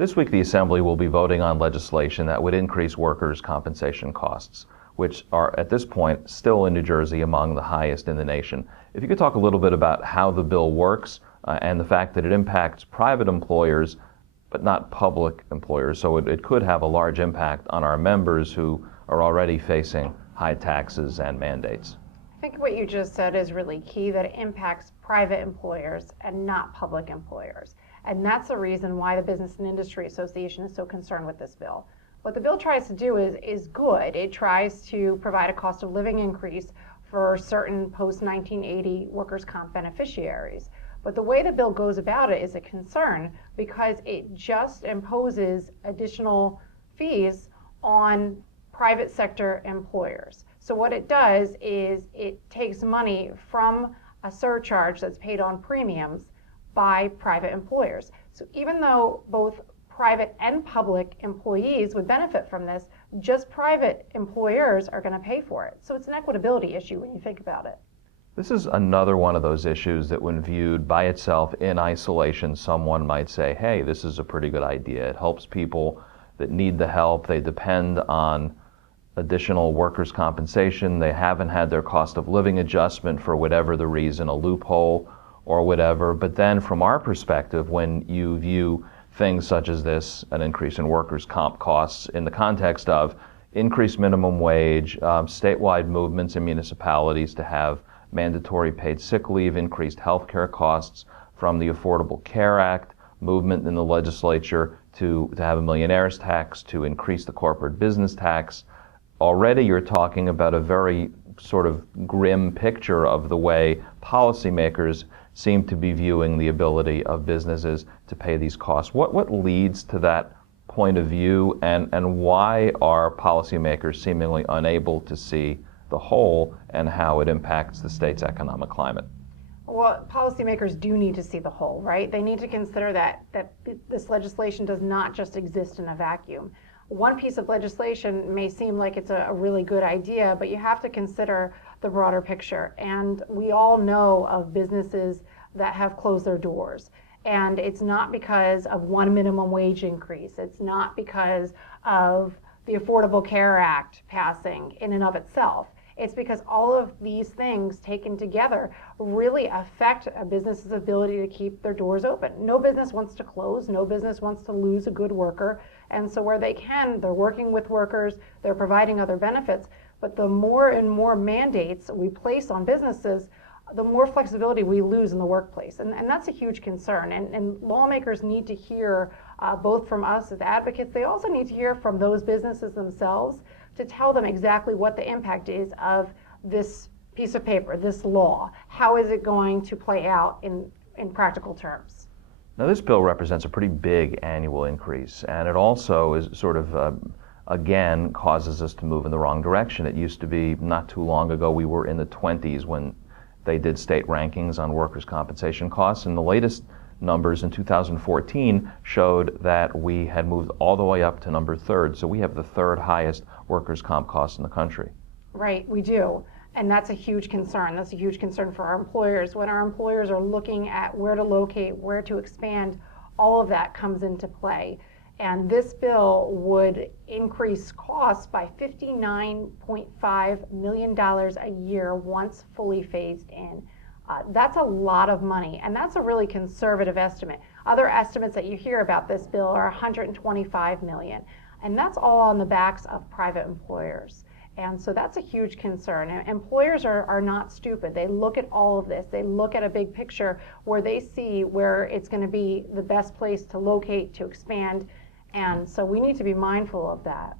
This week, the Assembly will be voting on legislation that would increase workers' compensation costs, which are, at this point, still in New Jersey among the highest in the nation. If you could talk a little bit about how the bill works and the fact that it impacts private employers, but not public employers, so it could have a large impact on our members who are already facing high taxes and mandates. I think what you just said is really key, that it impacts private employers and not public employers. And that's the reason why the Business and Industry Association is so concerned with this bill. What the bill tries to do is good. It tries to provide a cost of living increase for certain post-1980 workers' comp beneficiaries. But the way the bill goes about it is a concern because it just imposes additional fees on private sector employers. So what it does is it takes money from a surcharge that's paid on premiums by private employers. So even though both private and public employees would benefit from this, just private employers are going to pay for it. So it's an equitability issue when you think about it. This is another one of those issues that when viewed by itself in isolation, someone might say, hey, this is a pretty good idea. It helps people that need the help. They depend on additional workers' compensation. They haven't had their cost of living adjustment for whatever the reason, a loophole or whatever. But then from our perspective, when you view things such as this, an increase in workers' comp costs in the context of increased minimum wage, statewide movements in municipalities to have mandatory paid sick leave, increased health care costs from the Affordable Care Act, movement in the legislature to have a millionaire's tax, to increase the corporate business tax. Already you're talking about a very sort of grim picture of the way policymakers seem to be viewing the ability of businesses to pay these costs. What leads to that point of view, and why are policymakers seemingly unable to see the whole and how it impacts the state's economic climate? Well, policymakers do need to see the whole, right? They need to consider that this legislation does not just exist in a vacuum. One piece of legislation may seem like it's a really good idea, but you have to consider the broader picture. And we all know of businesses that have closed their doors. And it's not because of one minimum wage increase. It's not because of the Affordable Care Act passing in and of itself. It's because all of these things taken together really affect a business's ability to keep their doors open. No business wants to close. No business wants to lose a good worker. And so where they can, they're working with workers, they're providing other benefits. But the more and more mandates we place on businesses, the more flexibility we lose in the workplace. And that's a huge concern. And lawmakers need to hear both from us as advocates. They also need to hear from those businesses themselves to tell them exactly what the impact is of this piece of paper, this law. How is it going to play out in practical terms? Now, this bill represents a pretty big annual increase, and it also is sort of, again, causes us to move in the wrong direction. It used to be not too long ago, we were in the 20s when they did state rankings on workers' compensation costs, and the latest numbers in 2014 showed that we had moved all the way up to number 3rd. So we have the 3rd highest workers' comp costs in the country. Right, we do. And that's a huge concern. That's a huge concern for our employers. When our employers are looking at where to locate, where to expand, all of that comes into play. And this bill would increase costs by $59.5 million a year once fully phased in. That's a lot of money, and that's a really conservative estimate. Other estimates that you hear about this bill are $125 million, and that's all on the backs of private employers. And so that's a huge concern. And employers are not stupid. They look at all of this. They look at a big picture where they see where it's going to be the best place to locate, to expand, and so we need to be mindful of that.